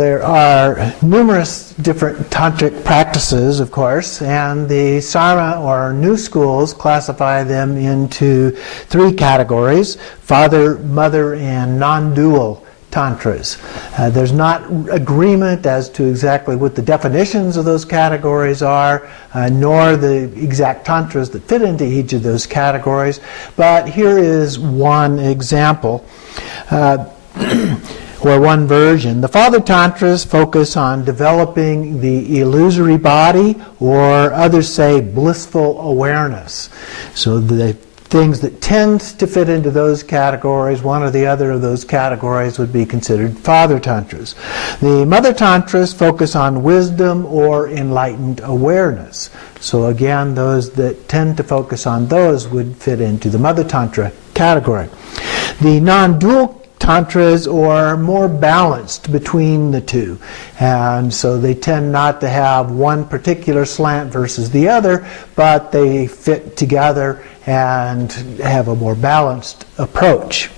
There are numerous different tantric practices, of course, and the Sarma or new schools classify them into three categories: father, mother, and non-dual tantras. There's not agreement as to exactly what the definitions of those categories are, nor the exact tantras that fit into each of those categories, but here is one example. Or one version. The Father Tantras focus on developing the illusory body, or others say blissful awareness. So the things that tend to fit into those categories, one or the other of those categories would be considered Father Tantras. The Mother Tantras focus on wisdom or enlightened awareness. So again, those that tend to focus on those would fit into the Mother Tantra category. The non-dual Tantras are more balanced between the two, and so they tend not to have one particular slant versus the other, but they fit together and have a more balanced approach.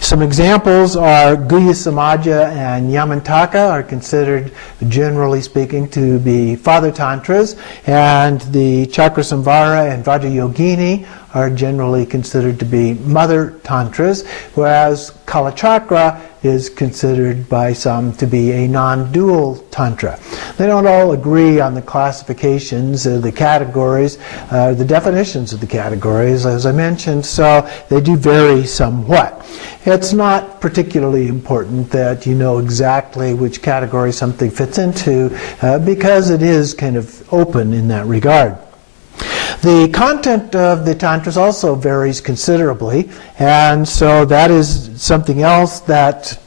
Some examples are Guhya Samaja and Yamantaka are considered, generally speaking, to be Father Tantras, and the Chakrasamvara and Vajrayogini are generally considered to be Mother Tantras, whereas Kalachakra is considered by some to be a non-dual Tantra. They don't all agree on the classifications of the categories, the definitions of the categories, as I mentioned, so they do vary somewhat. It's not particularly important that you know exactly which category something fits into, because it is kind of open in that regard. The content of the tantras also varies considerably, and so that is something else that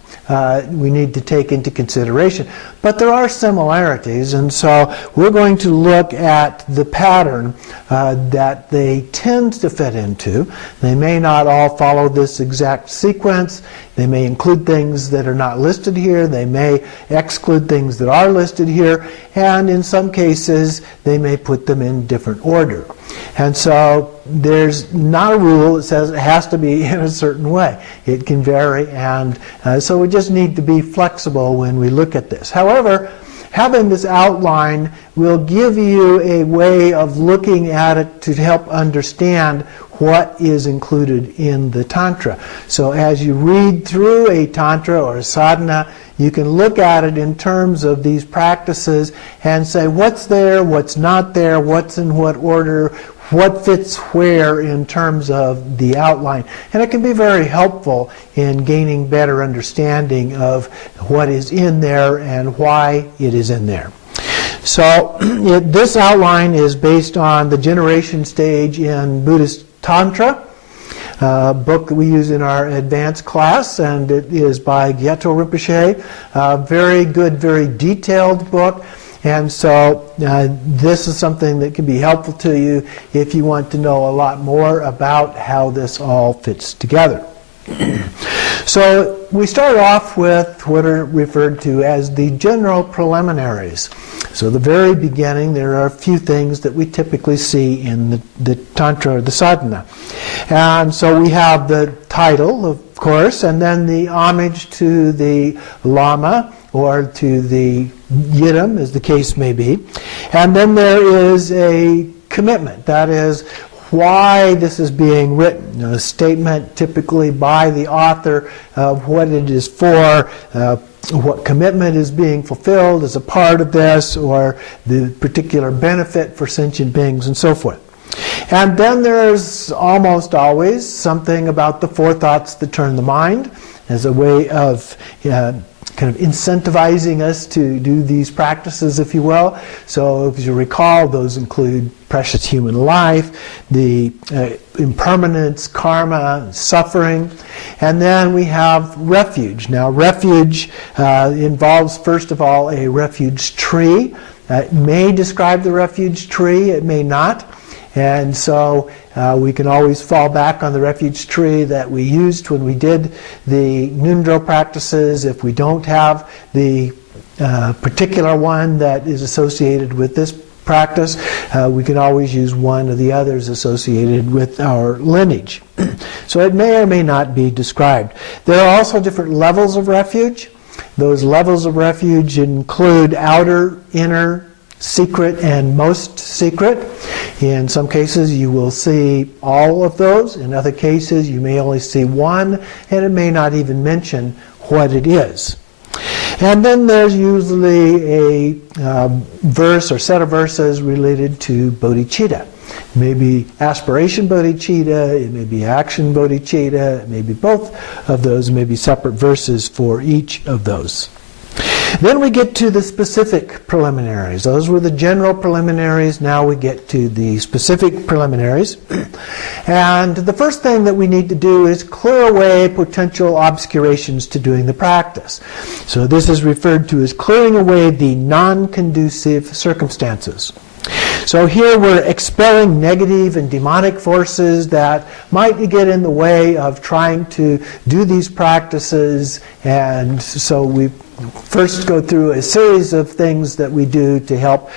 we need to take into consideration. But there are similarities, and so we're going to look at the pattern that they tend to fit into. They may not all follow this exact sequence. They may include things that are not listed here. They may exclude things that are listed here. And in some cases, they may put them in different order. And so there's not a rule that says it has to be in a certain way. It can vary, and so we just need to be flexible when we look at this. However, having this outline will give you a way of looking at it to help understand what is included in the Tantra. So as you read through a Tantra or a sadhana, you can look at it in terms of these practices and say what's there, what's not there, what's in what order, what fits where in terms of the outline. And it can be very helpful in gaining better understanding of what is in there and why it is in there. So this outline is based on the generation stage in Buddhist Tantra, a book that we use in our advanced class, and it is by Gyatso Rinpoche. Very good, very detailed book. And so this is something that can be helpful to you if you want to know a lot more about how this all fits together. So we start off with what are referred to as the general preliminaries. So the very beginning, there are a few things that we typically see in the Tantra or the sadhana. And so we have the title, of course, and then the homage to the Lama or to the Yidam, as the case may be. And then there is a commitment, that is, why this is being written, a statement typically by the author of what it is for, what commitment is being fulfilled as a part of this, or the particular benefit for sentient beings, and so forth. And then there's almost always something about the four thoughts that turn the mind as a way of kind of incentivizing us to do these practices, if you will. So if you recall, those include precious human life, the impermanence, karma, suffering, and then we have refuge. Now refuge involves, first of all, a refuge tree. It may describe the refuge tree, it may not. And so we can always fall back on the refuge tree that we used when we did the Nundro practices. If we don't have the particular one that is associated with this practice, we can always use one of the others associated with our lineage. So it may or may not be described. There are also different levels of refuge. Those levels of refuge include outer, inner, secret, and most secret. In some cases you will see all of those. In other cases you may only see one, and it may not even mention what it is. And then there's usually a verse or set of verses related to bodhicitta. It may be aspiration bodhicitta, it may be action bodhicitta, it may be both of those, it may be separate verses for each of those. Then we get to the specific preliminaries. Those were the general preliminaries. Now we get to the specific preliminaries. And the first thing that we need to do is clear away potential obscurations to doing the practice. So this is referred to as clearing away the non-conducive circumstances. So here we're expelling negative and demonic forces that might get in the way of trying to do these practices, and so we first go through a series of things that we do to help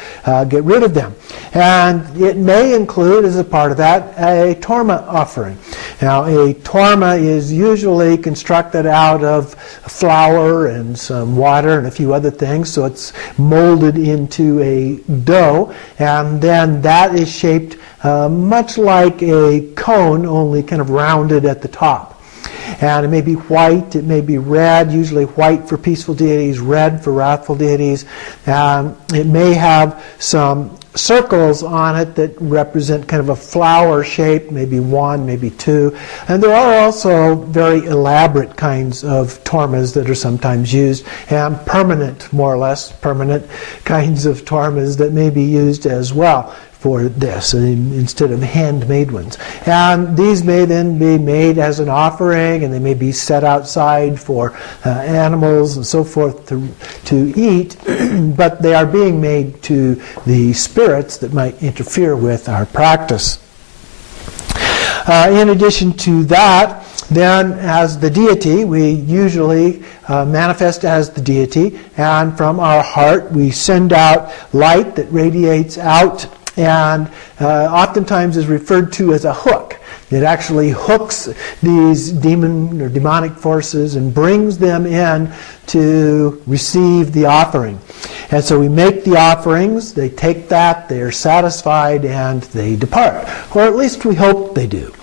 get rid of them. And it may include, as a part of that, a torma offering. Now, a torma is usually constructed out of flour and some water and a few other things, so it's molded into a dough, and then that is shaped much like a cone, only kind of rounded at the top. And it may be white, it may be red, usually white for peaceful deities, red for wrathful deities. It may have some circles on it that represent kind of a flower shape, maybe one, maybe two. And there are also very elaborate kinds of tormas that are sometimes used, and permanent, more or less, permanent kinds of tormas that may be used as well for this instead of handmade ones. And these may then be made as an offering, and they may be set outside for animals and so forth to eat, but they are being made to the spirits that might interfere with our practice. In addition to that, then as the deity, we usually manifest as the deity, and from our heart we send out light that radiates out and oftentimes is referred to as a hook. It actually hooks these demon or demonic forces and brings them in to receive the offering. And so we make the offerings, they take that, they are satisfied, and they depart. Or at least we hope they do.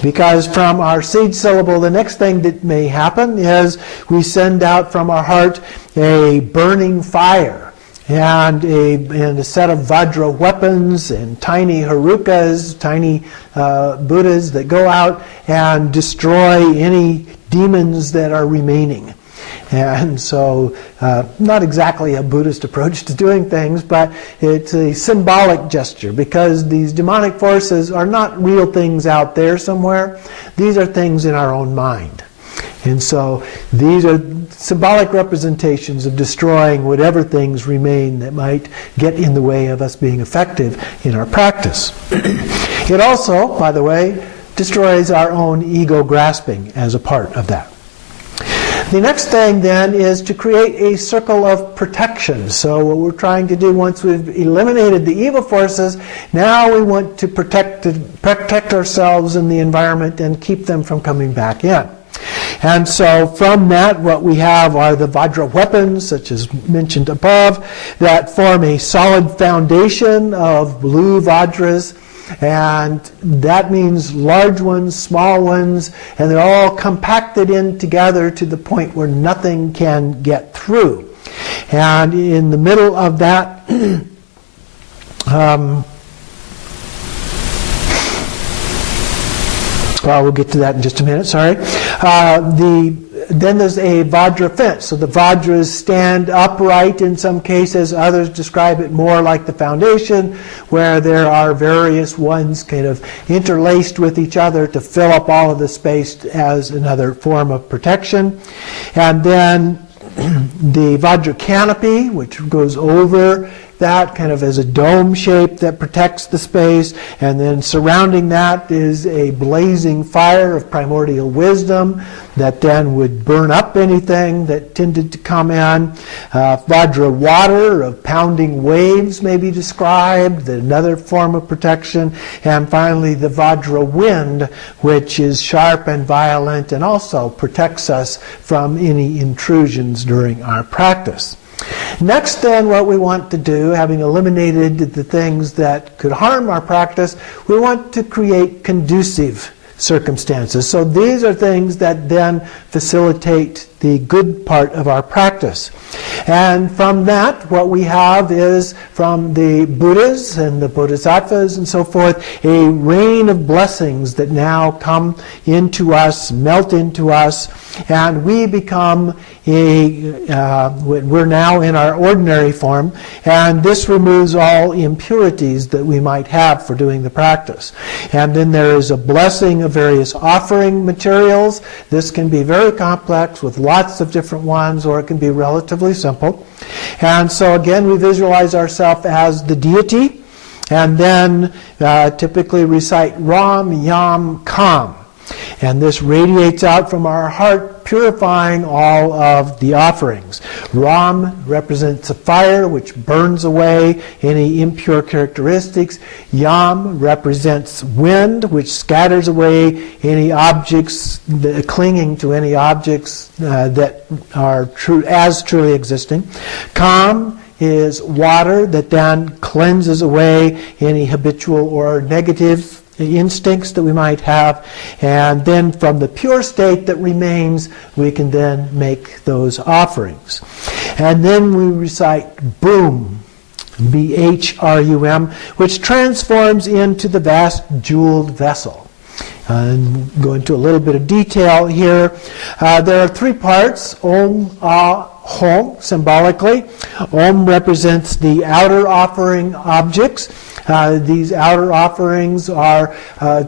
Because from our seed syllable, the next thing that may happen is we send out from our heart a burning fire. And a set of Vajra weapons and tiny harukas, tiny Buddhas that go out and destroy any demons that are remaining. And so, not exactly a Buddhist approach to doing things, but it's a symbolic gesture, because these demonic forces are not real things out there somewhere. These are things in our own mind. And so these are symbolic representations of destroying whatever things remain that might get in the way of us being effective in our practice. It also, by the way, destroys our own ego grasping as a part of that. The next thing then is to create a circle of protection. So what we're trying to do once we've eliminated the evil forces, now we want to protect ourselves in the environment and keep them from coming back in. And so from that, what we have are the Vajra weapons, such as mentioned above, that form a solid foundation of blue Vajras. And that means large ones, small ones, and they're all compacted in together to the point where nothing can get through. And in the middle of that, well, we'll get to that in just a minute, sorry. Then there's a Vajra fence. So the Vajras stand upright in some cases. Others describe it more like the foundation, where there are various ones kind of interlaced with each other to fill up all of the space as another form of protection. And then the Vajra canopy, which goes over that kind of as a dome shape that protects the space, and then surrounding that is a blazing fire of primordial wisdom that then would burn up anything that tended to come in. Vajra water of pounding waves may be described, another form of protection. And finally, the Vajra wind, which is sharp and violent and also protects us from any intrusions during our practice. Next, then, what we want to do, having eliminated the things that could harm our practice, we want to create conducive circumstances. So these are things that then facilitate the good part of our practice. And from that, what we have is, from the Buddhas and the Bodhisattvas and so forth, a rain of blessings that now come into us, melt into us, and we become we're now in our ordinary form, and this removes all impurities that we might have for doing the practice. And then there is a blessing of various offering materials. This can be very complex with lots of different ones, or it can be relatively simple. And so again, we visualize ourselves as the deity, and then typically recite Ram, Yam, Kam. And this radiates out from our heart, purifying all of the offerings. Ram represents a fire which burns away any impure characteristics. Yam represents wind, which scatters away any objects, clinging to any objects that are truly existing. Kam is water that then cleanses away any habitual or negative instincts that we might have, and then from the pure state that remains, we can then make those offerings. And then we recite Brum, B-H-R-U-M, which transforms into the vast jeweled vessel. And go into a little bit of detail here. There are three parts: Om, Ah, Hom, symbolically. Om represents the outer offering objects. These outer offerings are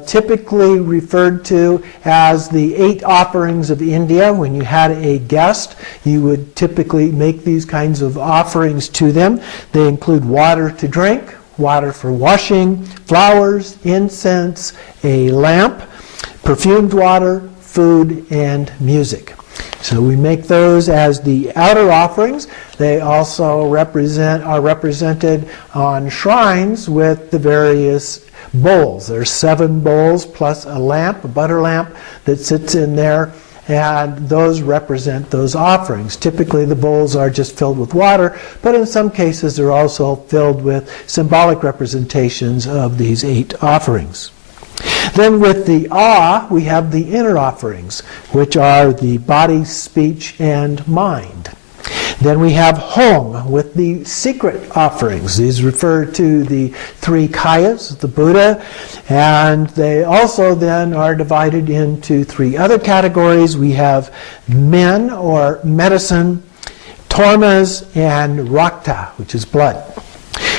typically referred to as the 8 offerings of India. When you had a guest, you would typically make these kinds of offerings to them. They include water to drink, water for washing, flowers, incense, a lamp, perfumed water, food, and music. So we make those as the outer offerings. They also are represented on shrines with the various bowls. There's 7 bowls plus a lamp, a butter lamp that sits in there, and those represent those offerings. Typically the bowls are just filled with water, but in some cases they're also filled with symbolic representations of these 8 offerings. Then with the Ah, we have the inner offerings, which are the body, speech, and mind. Then we have Hom with the secret offerings. These refer to the 3 Kayas of the Buddha, and they also then are divided into 3 other categories. We have Men, or medicine, Tormas, and Rakta, which is blood.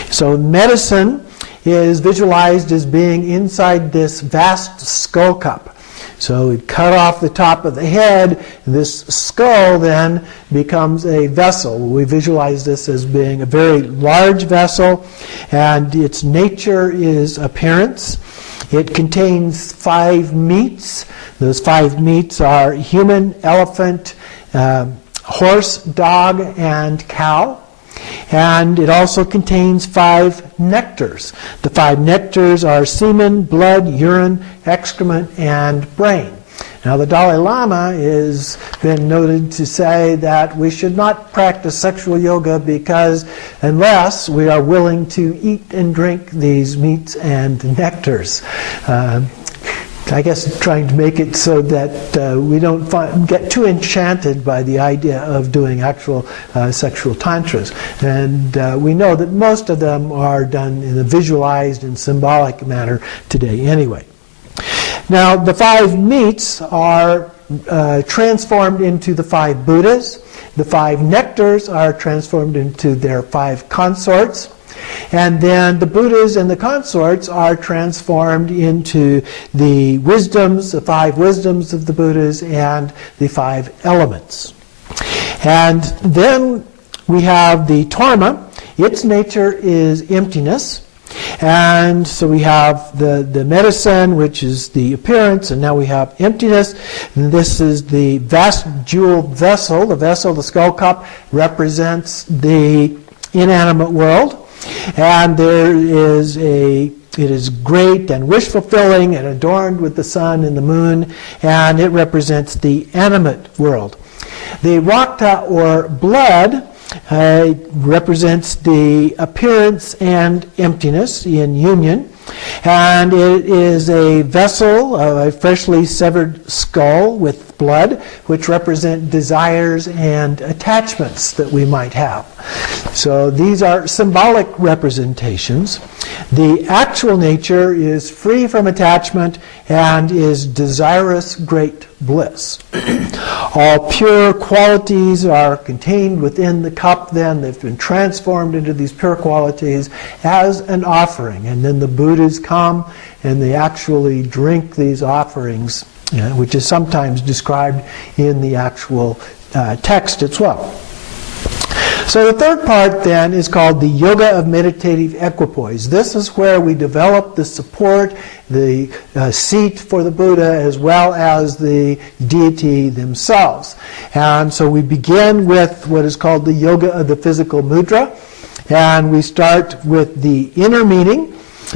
So medicine is visualized as being inside this vast skull cup. So we cut off the top of the head. This skull then becomes a vessel. We visualize this as being a very large vessel, and its nature is appearance. It contains 5 meats. Those 5 meats are human, elephant, horse, dog, and cow. And it also contains 5 nectars. The 5 nectars are semen, blood, urine, excrement, and brain. Now the Dalai Lama has been noted to say that we should not practice sexual yoga unless we are willing to eat and drink these meats and nectars. I guess trying to make it so that we don't get too enchanted by the idea of doing actual sexual tantras. And we know that most of them are done in a visualized and symbolic manner today anyway. Now the 5 meats are transformed into the 5 Buddhas. The 5 nectars are transformed into their 5 consorts. And then the Buddhas and the consorts are transformed into the wisdoms, the 5 wisdoms of the Buddhas, and the 5 elements. And then we have the Torma, its nature is emptiness. And so we have the medicine, which is the appearance, and now we have emptiness. And this is the vast jeweled vessel. The vessel, the skull cup, represents the inanimate world. And it is great and wish-fulfilling and adorned with the sun and the moon, and it represents the animate world. The rakta, or blood, represents the appearance and emptiness in union, and it is a vessel, a freshly severed skull with blood, which represent desires and attachments that we might have. So these are symbolic representations. The actual nature is free from attachment and is desirous great bliss. All pure qualities are contained within the cup then. They've been transformed into these pure qualities as an offering. And then the Buddhas come and they actually drink these offerings, which is sometimes described in the actual text as well. So the third part then is called the yoga of meditative equipoise. This is where we develop the support, the seat for the Buddha, as well as the deity themselves. And so we begin with what is called the yoga of the physical mudra, and we start with the inner meaning.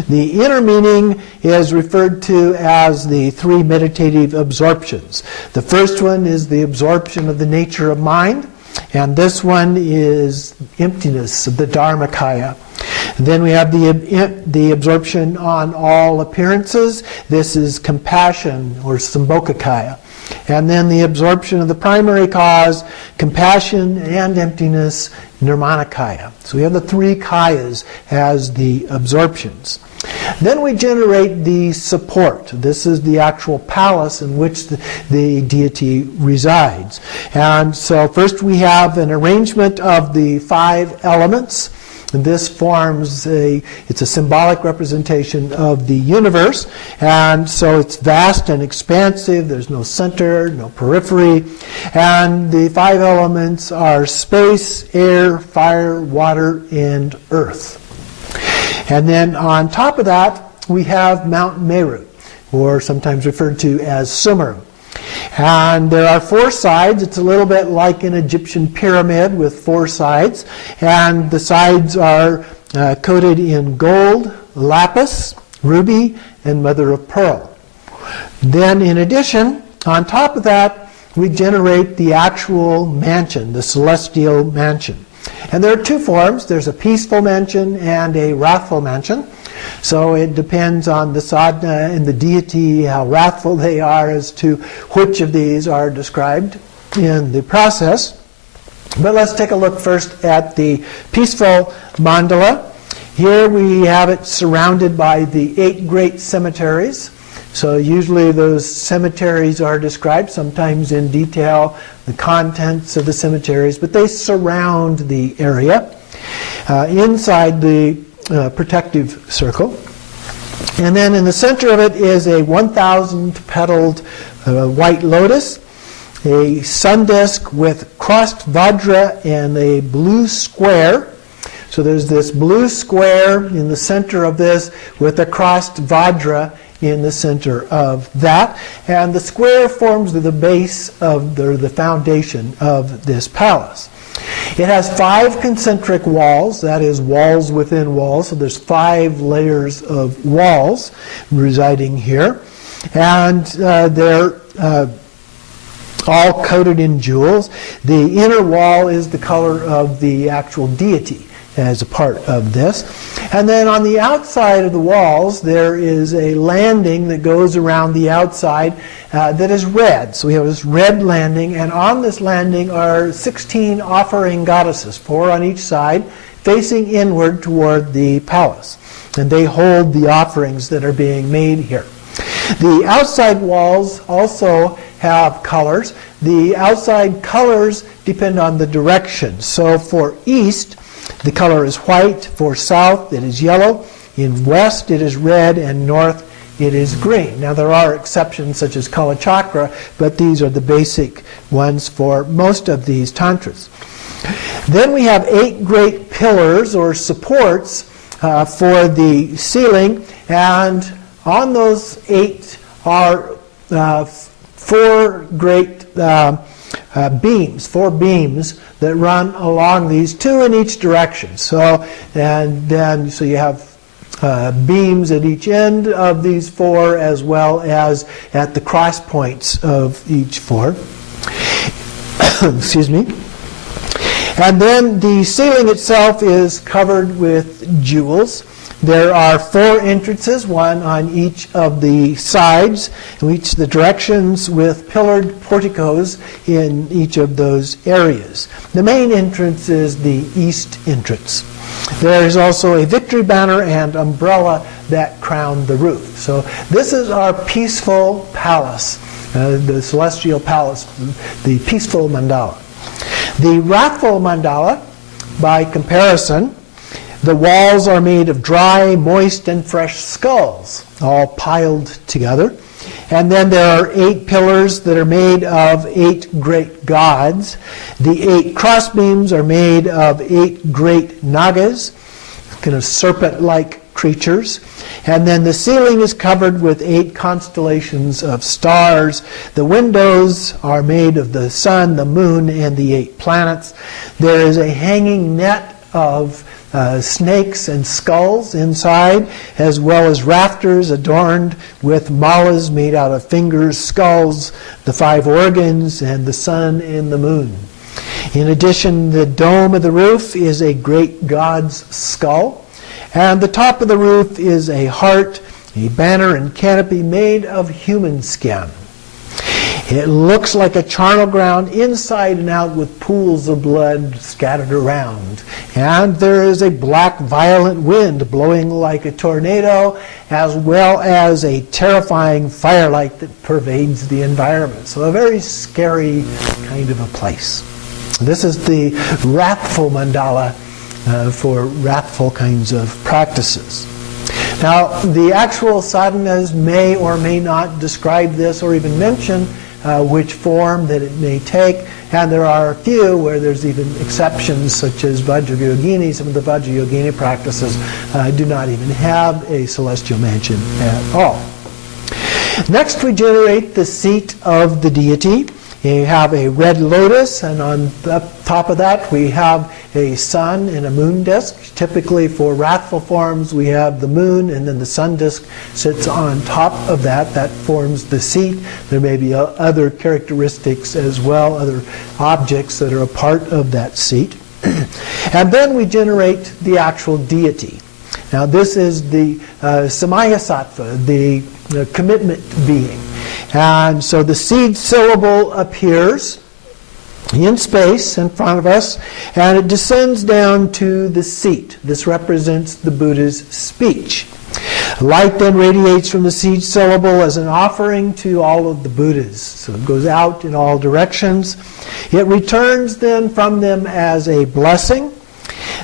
The inner meaning is referred to as the three meditative absorptions. The first one is the absorption of the nature of mind. And this one is emptiness, the Dharmakaya. Then we have the absorption on all appearances. This is compassion, or Sambhogakaya. And then the absorption of the primary cause, compassion and emptiness, Nirmanakaya. So we have the three kayas as the absorptions. Then we generate the support. This is the actual palace in which the deity resides. And so first we have an arrangement of the 5 elements. And this forms it's a symbolic representation of the universe. And so it's vast and expansive. There's no center, no periphery. And the 5 elements are space, air, fire, water, and earth. And then on top of that, we have Mount Meru, or sometimes referred to as Sumeru. And there are 4 sides. It's a little bit like an Egyptian pyramid with 4 sides. And the sides are coated in gold, lapis, ruby, and mother of pearl. Then in addition, on top of that, we generate the actual mansion, the celestial mansion. And there are 2 forms. There's a peaceful mansion and a wrathful mansion. So it depends on the sadhana and the deity, how wrathful they are, as to which of these are described in the process. But let's take a look first at the peaceful mandala. Here we have it surrounded by the 8 great cemeteries. So usually those cemeteries are described, sometimes in detail, the contents of the cemeteries, but they surround the area inside the protective circle. And then in the center of it is a 1,000-petaled white lotus, a sun disk with crossed vajra and a blue square. So there's this blue square in the center of this with a crossed vajra in the center of that. And the square forms the base of the foundation of this palace. It has 5 concentric walls, that is, walls within walls. So there's 5 layers of walls residing here. And they're all coated in jewels. The inner wall is the color of the actual deity as a part of this. And then on the outside of the walls, there is a landing that goes around the outside that is red. So we have this red landing, and on this landing are 16 offering goddesses, 4 on each side, facing inward toward the palace. And they hold the offerings that are being made here. The outside walls also have colors. The outside colors depend on the direction. So for east, the color is white. For south, it is yellow. In west, it is red. And north, it is green. Now, there are exceptions such as Kala Chakra, but these are the basic ones for most of these tantras. Then we have 8 great pillars or supports for the ceiling, and on those 8 are 4 great beams, 4 beams that run along these, 2 in each direction. So you have beams at each end of these 4, as well as at the cross points of each 4. Excuse me. And then the ceiling itself is covered with jewels. There are 4 entrances, one on each of the sides, in each of the directions, with pillared porticos in each of those areas. The main entrance is the east entrance. There is also a victory banner and umbrella that crown the roof. So this is our peaceful palace, the celestial palace, the peaceful mandala. The wrathful mandala, by comparison, the walls are made of dry, moist, and fresh skulls, all piled together. And then there are 8 pillars that are made of 8 great gods. The 8 crossbeams are made of 8 great nagas, kind of serpent-like creatures. And then the ceiling is covered with 8 constellations of stars. The windows are made of the sun, the moon, and the 8 planets. There is a hanging net of snakes and skulls inside, as well as rafters adorned with malas made out of fingers, skulls, the 5 organs, and the sun and the moon. In addition, the dome of the roof is a great god's skull, and the top of the roof is a heart, a banner and canopy made of human skin. It looks like a charnel ground inside and out, with pools of blood scattered around. And there is a black, violent wind blowing like a tornado, as well as a terrifying firelight that pervades the environment. So a very scary kind of a place. This is the wrathful mandala for wrathful kinds of practices. Now, the actual sadhanas may or may not describe this or even mention which form that it may take, and there are a few where there's even exceptions, such as Vajrayogini. Some of the Vajrayogini practices do not even have a celestial mansion at all. Next, we generate the seat of the deity. You have a red lotus, and on the top of that we have a sun and a moon disk. Typically for wrathful forms we have the moon, and then the sun disk sits on top of that. That forms the seat. There may be other characteristics as well, other objects that are a part of that seat. And then we generate the actual deity. Now this is the Sammaya-sattva, the commitment being. And so the seed syllable appears in space in front of us, and it descends down to the seat. This represents the Buddha's speech. Light then radiates from the seed syllable as an offering to all of the Buddhas. So it goes out in all directions. It returns then from them as a blessing.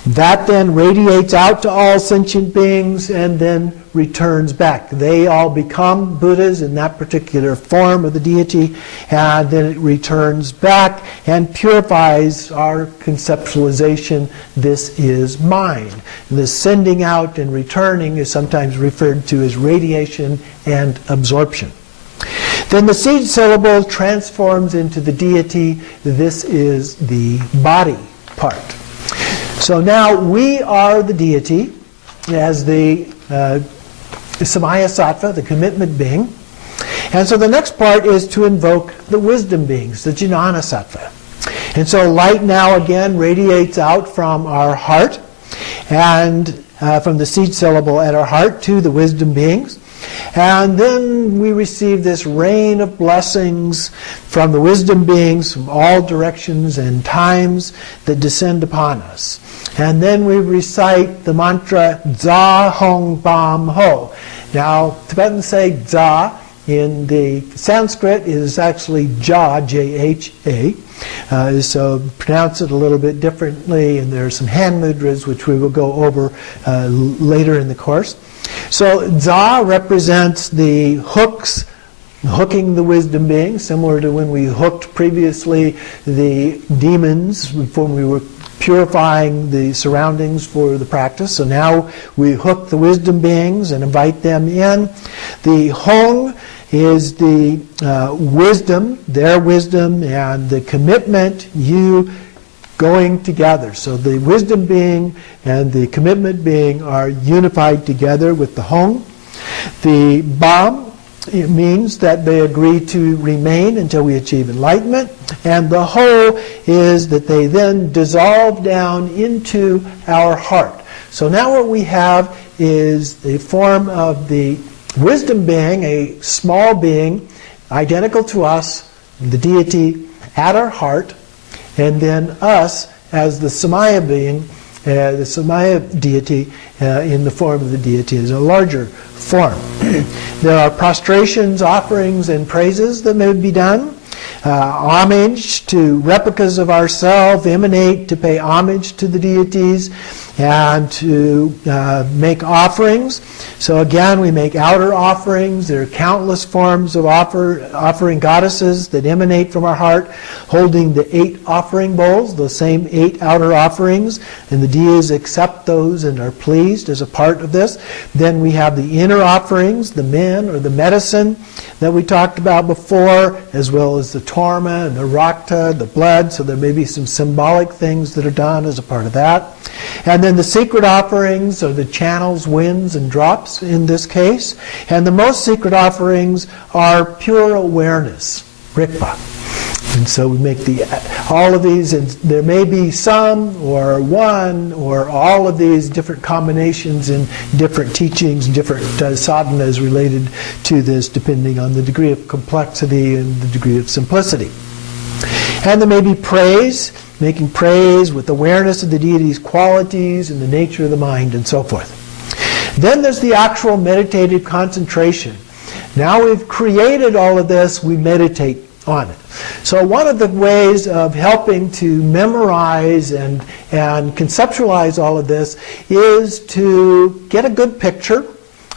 That then radiates out to all sentient beings and then returns back. They all become Buddhas in that particular form of the deity, and then it returns back and purifies our conceptualization. This is mine. The sending out and returning is sometimes referred to as radiation and absorption. Then the seed syllable transforms into the deity. This is the body part. So now we are the deity as the Sammaya-sattva, the commitment being. And so the next part is to invoke the wisdom beings, the Jnana-sattva. And so light now again radiates out from our heart, and from the seed syllable at our heart to the wisdom beings. And then we receive this rain of blessings from the wisdom beings from all directions and times that descend upon us. And then we recite the mantra Dza Hong Bam Ho. Now, Tibetans say Dza. In the Sanskrit, it is actually Ja, J-H-A. So pronounce it a little bit differently, and there are some hand mudras which we will go over later in the course. So Dza represents the hooks, hooking the wisdom being, similar to when we hooked previously the demons when we were purifying the surroundings for the practice. So now we hook the wisdom beings and invite them in. The Hong is the wisdom, their wisdom, and the commitment, you going together. So the wisdom being and the commitment being are unified together with the Hong. The Bam, it means that they agree to remain until we achieve enlightenment. And the Ho is that they then dissolve down into our heart. So now what we have is the form of the wisdom being, a small being, identical to us, the deity at our heart, and then us as the Samaya being, the Samaya deity in the form of the deity is a larger form. There are prostrations, offerings, and praises that may be done. Homage to replicas of ourselves, emanate to pay homage to the deities, and to make offerings. So again, we make outer offerings. There are countless forms of offering goddesses that emanate from our heart, holding the 8 offering bowls, those same 8 outer offerings, and the deities accept those and are pleased as a part of this. Then we have the inner offerings, the men or the medicine that we talked about before, as well as the torma and the rakta, the blood. So there may be some symbolic things that are done as a part of that. And then the secret offerings are the channels, winds, and drops in this case. And the most secret offerings are pure awareness, rikpa. And so we make all of these, and there may be some or one or all of these different combinations in different teachings, different sadhanas related to this, depending on the degree of complexity and the degree of simplicity. And there may be praise, making praise with awareness of the deity's qualities and the nature of the mind and so forth. Then there's the actual meditative concentration. Now we've created all of this, we meditate on it. So one of the ways of helping to memorize and conceptualize all of this is to get a good picture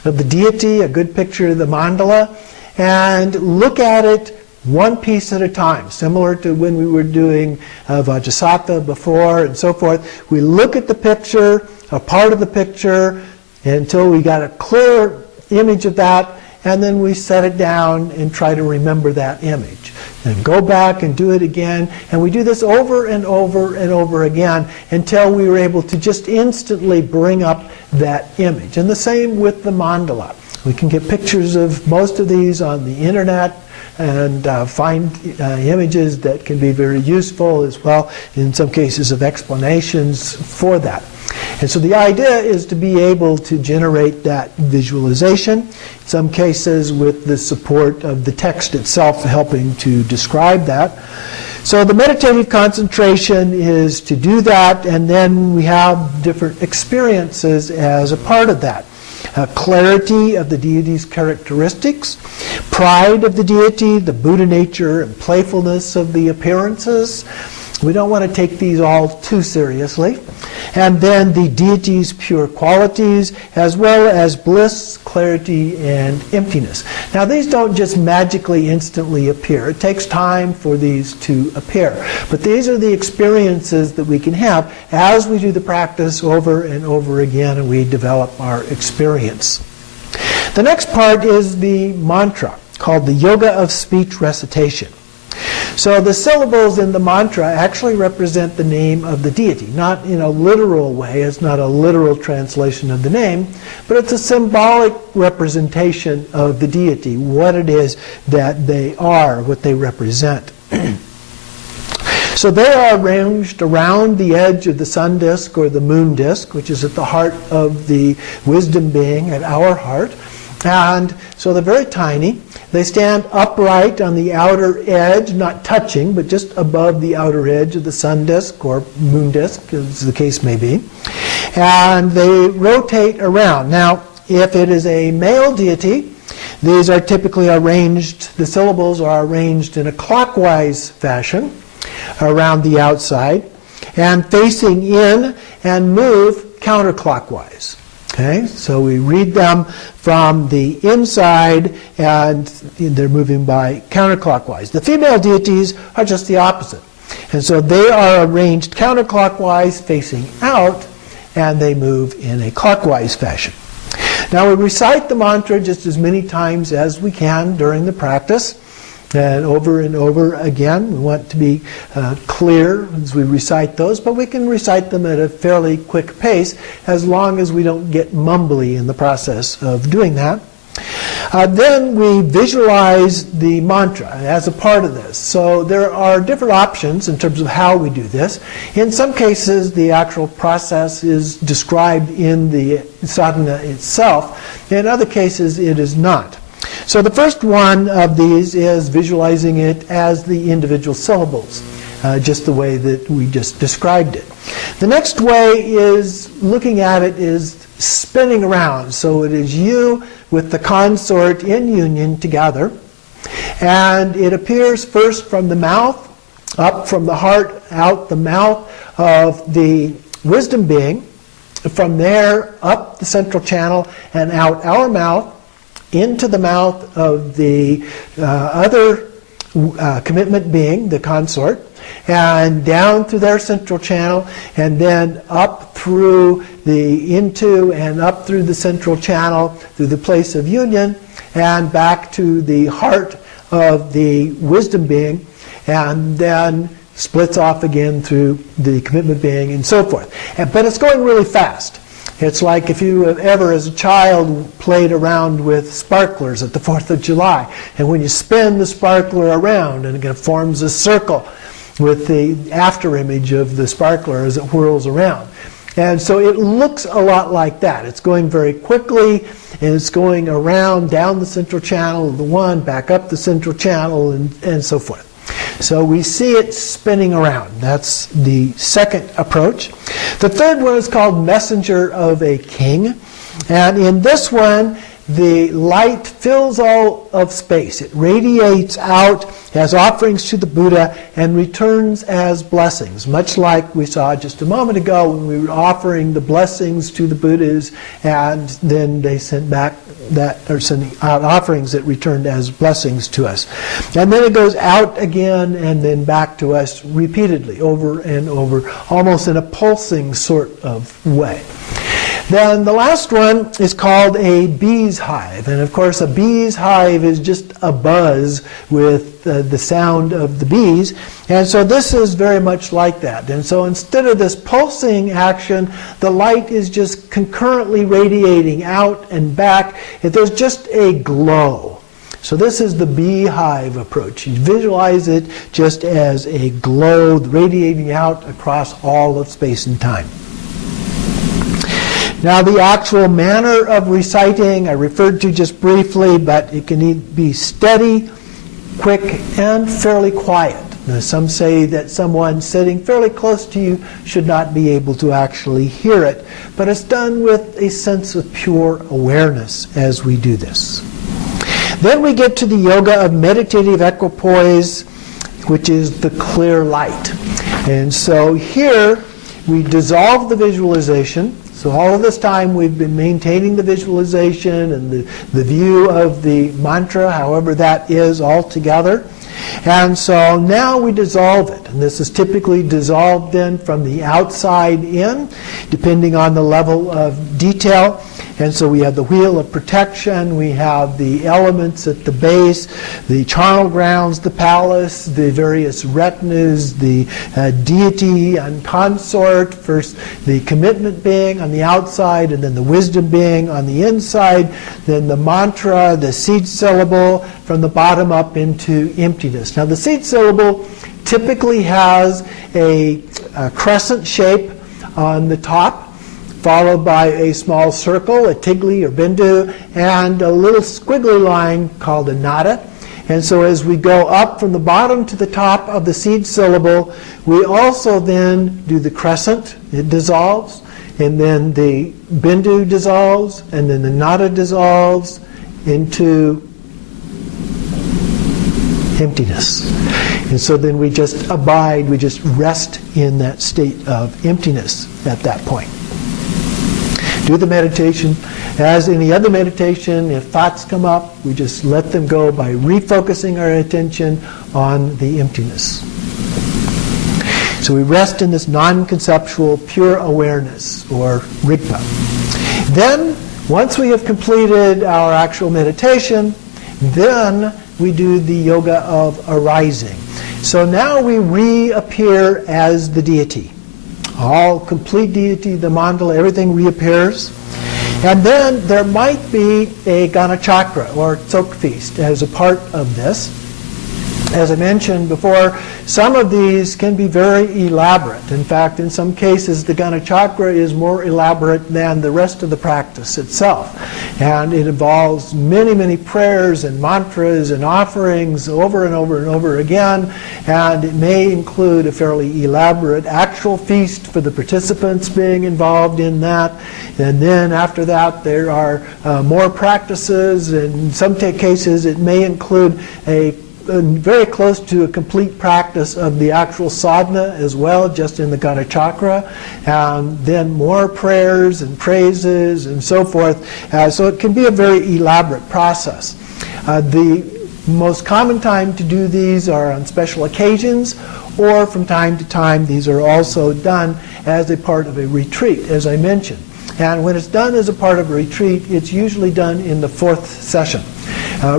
of the deity, a good picture of the mandala, and look at it one piece at a time, similar to when we were doing Vajrasattva before and so forth. We look at the picture, a part of the picture, until we got a clear image of that, and then we set it down and try to remember that image. And go back and do it again. And we do this over and over and over again until we were able to just instantly bring up that image. And the same with the mandala. We can get pictures of most of these on the internet and find images that can be very useful as well, in some cases of explanations for that. And so the idea is to be able to generate that visualization, in some cases with the support of the text itself helping to describe that. So the meditative concentration is to do that, and then we have different experiences as a part of that. Clarity of the deity's characteristics, pride of the deity, the Buddha nature and playfulness of the appearances. We don't want to take these all too seriously. And then the deity's pure qualities, as well as bliss, clarity, and emptiness. Now these don't just magically instantly appear. It takes time for these to appear. But these are the experiences that we can have as we do the practice over and over again and we develop our experience. The next part is the mantra, called the yoga of speech recitation. So the syllables in the mantra actually represent the name of the deity, not in a literal way. It's not a literal translation of the name, but it's a symbolic representation of the deity, what it is that they are, what they represent. So they are arranged around the edge of the sun disk or the moon disk, which is at the heart of the wisdom being, at our heart. And so they're very tiny. They stand upright on the outer edge, not touching, but just above the outer edge of the sun disk or moon disk, as the case may be. And they rotate around. Now, if it is a male deity, these are typically arranged, the syllables are arranged in a clockwise fashion around the outside and facing in and move counterclockwise. Okay, so we read them from the inside, and they're moving by counterclockwise. The female deities are just the opposite. And so they are arranged counterclockwise, facing out, and they move in a clockwise fashion. Now we recite the mantra just as many times as we can during the practice, and over again. We want to be clear as we recite those, but we can recite them at a fairly quick pace as long as we don't get mumbly in the process of doing that. Then we visualize the mantra as a part of this. So there are different options in terms of how we do this. In some cases, the actual process is described in the sadhana itself. In other cases, it is not. So the first one of these is visualizing it as the individual syllables, just the way that we just described it. The next way is looking at it is spinning around. So it is you with the consort in union together. And it appears first from the mouth, up from the heart, out the mouth of the wisdom being. From there, up the central channel and out our mouth, into the mouth of the other commitment being, the consort, and down through their central channel, and then up through into and up through the central channel, through the place of union, and back to the heart of the wisdom being, and then splits off again through the commitment being, and so forth. But it's going really fast. It's like if you have ever, as a child, played around with sparklers at the 4th of July. And when you spin the sparkler around, and it forms a circle with the after image of the sparkler as it whirls around. And so it looks a lot like that. It's going very quickly, and it's going around, down the central channel of the one, back up the central channel, and so forth. So we see it spinning around. That's the second approach. The third one is called Messenger of a King. And in this one, the light fills all of space. It radiates out as offerings to the Buddha and returns as blessings, much like we saw just a moment ago when we were offering the blessings to the Buddhas, and then they sent back sending out offerings that returned as blessings to us. And then it goes out again and then back to us repeatedly, over and over, almost in a pulsing sort of way. Then the last one is called a bee's hive. And of course a bee's hive is just a buzz with the sound of the bees. And so this is very much like that. And so instead of this pulsing action, the light is just concurrently radiating out and back. There's just a glow. So this is the beehive approach. You visualize it just as a glow radiating out across all of space and time. Now the actual manner of reciting I referred to just briefly, but it can be steady, quick, and fairly quiet. Now, some say that someone sitting fairly close to you should not be able to actually hear it, but it's done with a sense of pure awareness as we do this. Then we get to the yoga of meditative equipoise, which is the clear light. And so here we dissolve the visualization. So all of this time we've been maintaining the visualization and the view of the mantra, however that is altogether. And so now we dissolve it. And this is typically dissolved then from the outside in, depending on the level of detail. And so we have the wheel of protection, we have the elements at the base, the charnel grounds, the palace, the various retinas, the deity and consort, first the commitment being on the outside, and then the wisdom being on the inside, then the mantra, the seed syllable, from the bottom up into emptiness. Now the seed syllable typically has a crescent shape on the top, followed by a small circle, a tigli or bindu, and a little squiggly line called a nada. And so as we go up from the bottom to the top of the seed syllable, we also then do the crescent. It dissolves, and then the bindu dissolves, and then the nada dissolves into emptiness. And so then we just abide, we just rest in that state of emptiness at that point. do the meditation. As any other meditation, if thoughts come up, we just let them go by refocusing our attention on the emptiness. So we rest in this non-conceptual, pure awareness, or rigpa. Then, once we have completed our actual meditation, then we do the yoga of arising. So now we reappear as the deity. All complete deity, the mandala, everything reappears. And then there might be a Ganachakra, or Tsok feast, as a part of this. As I mentioned before, some of these can be very elaborate. In fact, in some cases, the Ganachakra is more elaborate than the rest of the practice itself. And it involves many, many prayers and mantras and offerings over and over and over again. And it may include a fairly elaborate actual feast for the participants being involved in that. And then after that, there are more practices. In some cases, it may include a very close to a complete practice of the actual sadhana as well, just in the Ganachakra, and then more prayers and praises and so forth. So it can be a very elaborate process. The most common time to do these are on special occasions, or from time to time these are also done as a part of a retreat, as I mentioned. And when it's done as a part of a retreat, it's usually done in the 4th session.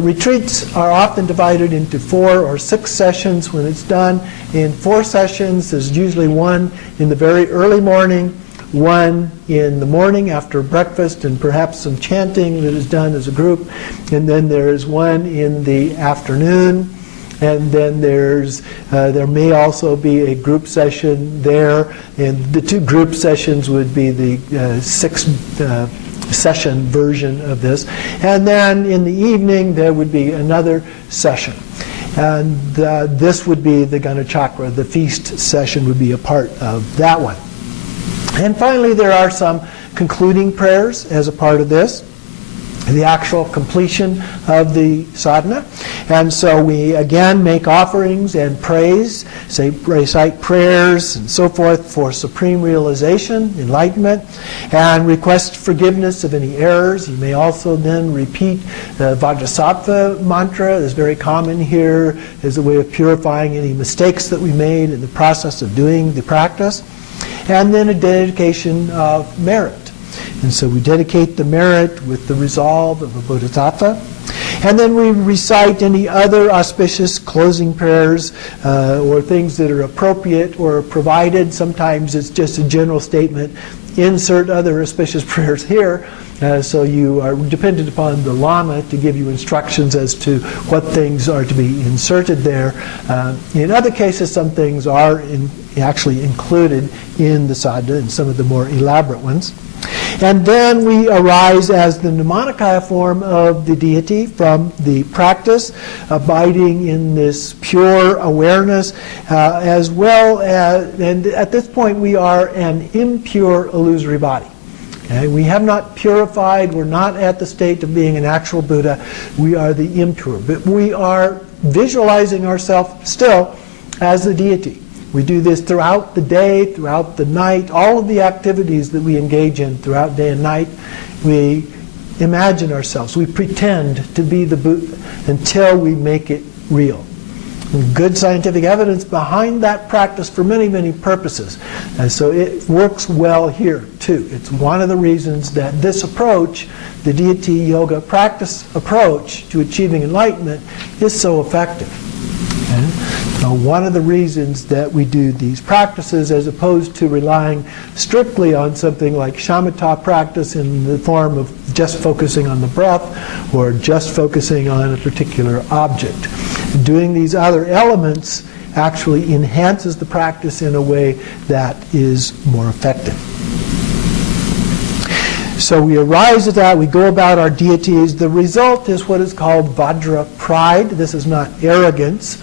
Retreats are often divided into 4 or 6 sessions. When it's done in 4 sessions, there's usually one in the very early morning, one in the morning after breakfast, and perhaps some chanting that is done as a group. And then there's one in the afternoon. And then there may also be a group session there. And the 2 group sessions would be the 6th session version of this. And then in the evening there would be another session. And this would be the Ganachakra. The feast session would be a part of that one. And finally there are some concluding prayers as a part of this, the actual completion of the sadhana. And so we again make offerings and praise, recite prayers and so forth for supreme realization, enlightenment, and request forgiveness of any errors. You may also then repeat the Vajrasattva mantra. It's very common here as a way of purifying any mistakes that we made in the process of doing the practice. And then a dedication of merit. And so we dedicate the merit with the resolve of a bodhisattva. And then we recite any other auspicious closing prayers or things that are appropriate or provided. Sometimes it's just a general statement. Insert other auspicious prayers here. So you are dependent upon the Lama to give you instructions as to what things are to be inserted there. In other cases, some things are actually included in the sadhana, in some of the more elaborate ones. And then we arise as the Namanikaya form of the deity from the practice, abiding in this pure awareness, as well as, and at this point we are an impure illusory body. Okay? We have not purified, we're not at the state of being an actual Buddha, we are the impure. But we are visualizing ourselves still as the deity. We do this throughout the day, throughout the night, all of the activities that we engage in throughout day and night. We imagine ourselves, we pretend to be the Buddha until we make it real. And good scientific evidence behind that practice for many, many purposes. And so it works well here too. It's one of the reasons that this approach, the deity yoga practice approach to achieving enlightenment, is so effective. Now, one of the reasons that we do these practices, as opposed to relying strictly on something like shamatha practice in the form of just focusing on the breath or just focusing on a particular object, doing these other elements actually enhances the practice in a way that is more effective. So we arise at that, we go about our deities. The result is what is called Vajra pride. This is not arrogance,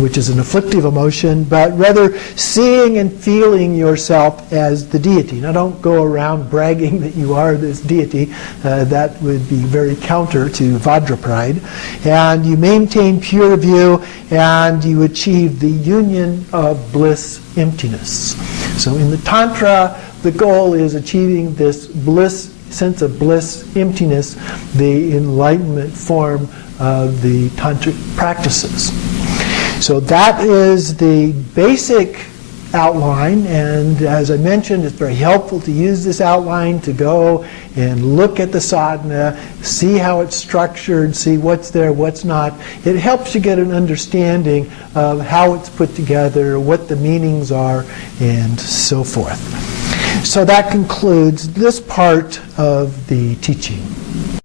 which is an afflictive emotion, but rather seeing and feeling yourself as the deity. Now don't go around bragging that you are this deity. That would be very counter to Vajra pride. And you maintain pure view and you achieve the union of bliss emptiness. So in the Tantra, the goal is achieving this bliss, sense of bliss, emptiness, the enlightenment form of the tantric practices. So that is the basic outline, and as I mentioned, it's very helpful to use this outline to go and look at the sadhana, see how it's structured, see what's there, what's not. It helps you get an understanding of how it's put together, what the meanings are, and so forth. So that concludes this part of the teaching.